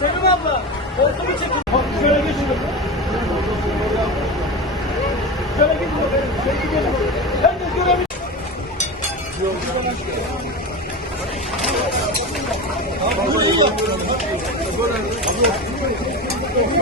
Senin abla. Koltuğu çekin. Şöyle geçin. Şöyle gidin. Şöyle gidin. Herkes görebilir. Yok. Böyle iyi. Böyle iyi.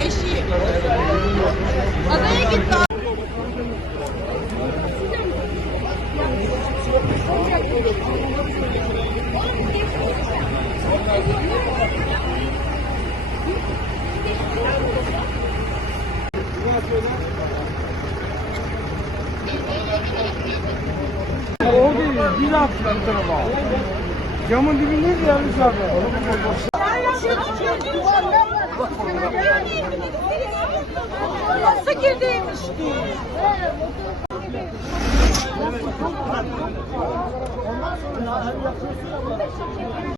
Eşi. Adaya gitti. O Bir hafta bu tarafa. Camın dibindeyiz yanlış abi. Nasıl girdiymiş ki?